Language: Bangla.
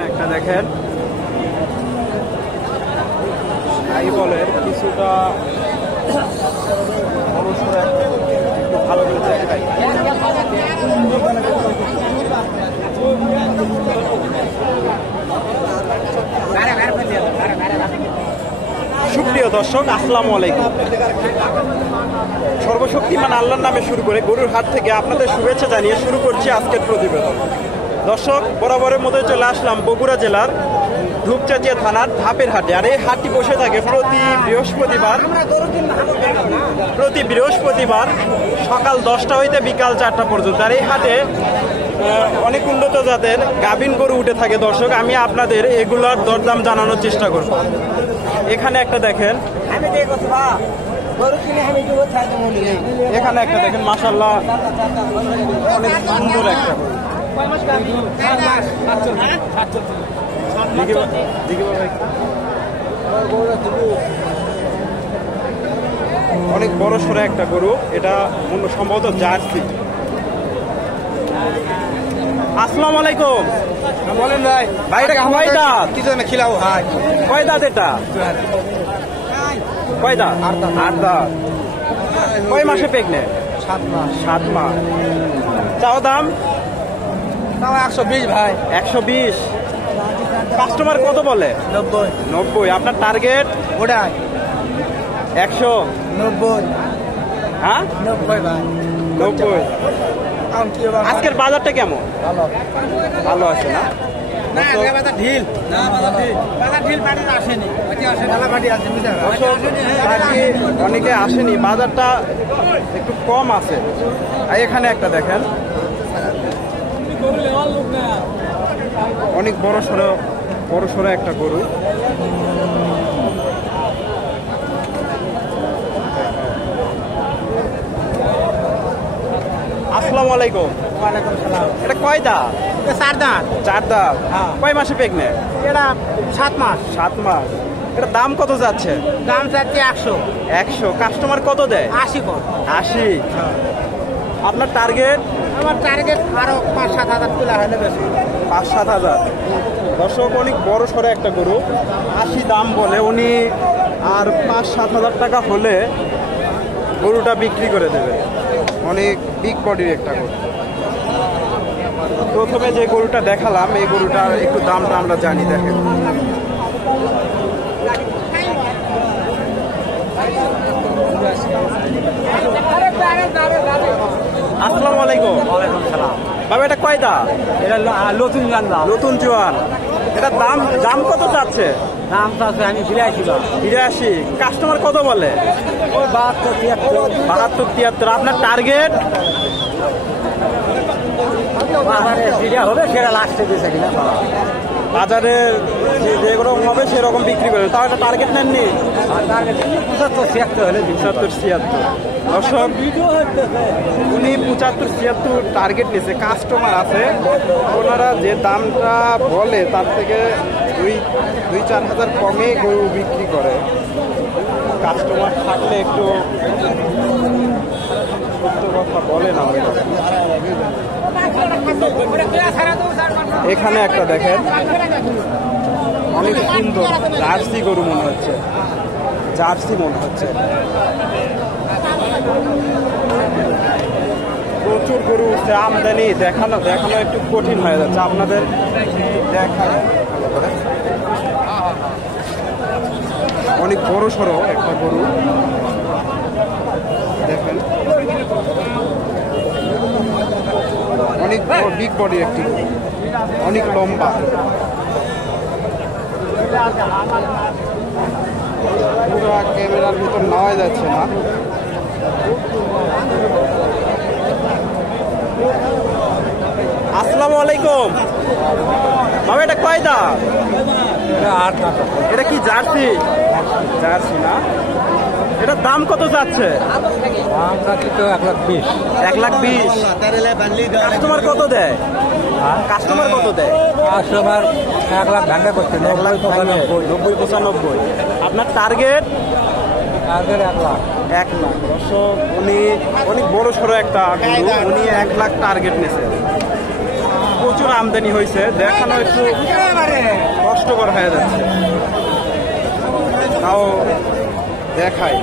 একটা দেখেন সাইবলের কিছুটা একটু ভালো করে দেখাই। সুপ্রিয় দর্শক, আসসালামু আলাইকুম। সর্বশক্তিমান আল্লাহর নামে শুরু করে গরুর হাট থেকে আপনাদের শুভেচ্ছা জানিয়ে শুরু করছি আজকের প্রতিবেদন। দর্শক, বরাবরের মধ্যে চলে আসলাম বগুড়া জেলার ধূপচাচিয়া থানার ধাপের হাটে। আর এই হাটটি বসে থাকে প্রতি বৃহস্পতিবার সকাল 10টা হইতে বিকাল 4টা পর্যন্ত। আর এই হাটে অনেক উন্নত জাতের গাভীন গরু উঠে থাকে। দর্শক, আমি আপনাদের এগুলার দরদাম জানানোর চেষ্টা করব। এখানে একটা দেখেন, এখানে একটা দেখেন, মাশাআল্লাহ অনেক সুন্দর একটা গরু। অনেক বড় সড়ো একটা গরু, এটা সম্ভবত জার্সি। আসসালামু আলাইকুম। বলেন ভাই। ভাই এটা কয় দাঁত? কি জন্য খিলাও ভাই? কয় দাঁত এটা? কয় দাঁত? 8 দাঁত। কয় মাসে প্রেগনেন্ট? 7 মাস। 7 মাস। চাও দাম? তাও 120 ভাই। 120। কাস্টমার কত বলে? 90। আপনার টার্গেট? ওটাই 190। হ্যাঁ, 90 ভাই। 90। এখন কি হবে? আজকের বাজারটা কেমন? ভালো। ভালো আছে না? না, বাজার ঢিল। না, বাজার ঢিল। বাজার ঢিল পাটি আসেনি। পাটি আসেনি। ভালো পাটি আছে বুঝছেন? পাটি অনেকে আসেনি, বাজারটা একটু কম আছে। আর এখানে একটা দেখেন, অনেক বড় সড়ো একটা গরু। আসসালামু আলাইকুম। ওয়ালাইকুম সালাম। এটা কয় দাঁত? 4 দাঁত। 4 দাঁত। হ্যাঁ। কয় মাসে প্রেগনেন্ট? এটা 7 মাস। 7 মাস। এটা দাম কত যাচ্ছে? দাম চাচ্ছে 100। 100। কাস্টমার কত দেয়? 80 কর। 80। আপনার টার্গেট? আমার টার্গেট আরো 5-7 হাজার তুলা হলে বেশি। 5-7 হাজার। দর্শক, অনেক বড় সড়ো একটা গরু, 80 দাম বলে উনি। আর 5-7 হাজার টাকা হলে গরুটা বিক্রি করে দেবে। অনেক বিগ বডির একটা গরু। প্রথমে যে গরুটা দেখালাম, এই গরুটার একটু দামটা আমরা জানি। দেখেন, আসসালামু আলাইকুম। ওয়ালাইকুম সালাম। বাবা, এটা কয় দাঁত? এটা নতুন জানলাম। নতুন জোয়ান। এটা দাম কত চাচ্ছে? দাম চাচ্ছে আমি 82। কাস্টমার কত বলে? ওই 72-73। আপনার টার্গেট? বাজারে যেটা হবে সেটা লাস্টে দিয়েছে কিনা। বাজারে যেরকম হবে সেরকম বিক্রি করে। তাও একটা টার্গেট নেননি? 75-76 হলে 75-76। দর্শক, উনি 75-76 টার্গেট নিয়েছে। কাস্টমার আছে, ওনারা যে দামটা বলে তার থেকে 2-4 হাজার কমে গরু বিক্রি করে। কাস্টমার থাকলে একটু সত্য কথা বলে না। এখানে একটা দেখেন, অনেক সুন্দর জার্সি গরু মনে হচ্ছে। প্রচুর গরু উঠছে, আমদানি দেখানো একটু কঠিন হয়ে যাচ্ছে। আপনাদের দেখায় অনেক বড় সড়ো একটা গরু। দেখেন, অনেক বিগ বডি একটি গরু, অনেক লম্বা। পুরো ক্যামেরার ভিতর নেওয়া যাচ্ছে না। আসসালামু আলাইকুম। বাবা, এটা কয় দাঁত? এটা কি জার্সি? জার্সি না? এটার দাম কত যাচ্ছে? দাম চাচ্ছি তো 120। 120। কাস্টমার কত দেয়? কাস্টমার কত দেয়? কাস্টমার 1 লাখ ভাঙা করছে। 90-95। আপনার টার্গেট? টার্গেট 1 লাখ। 1 লাখ। দর্শক, উনি অনেক বড় সড়ো একটা গরু, উনি 1 লাখ টার্গেট নিয়েছে। প্রচুর আমদানি হয়েছে, দেখানো একটু কষ্টকর হয়ে যাচ্ছে, তাও দেখাই।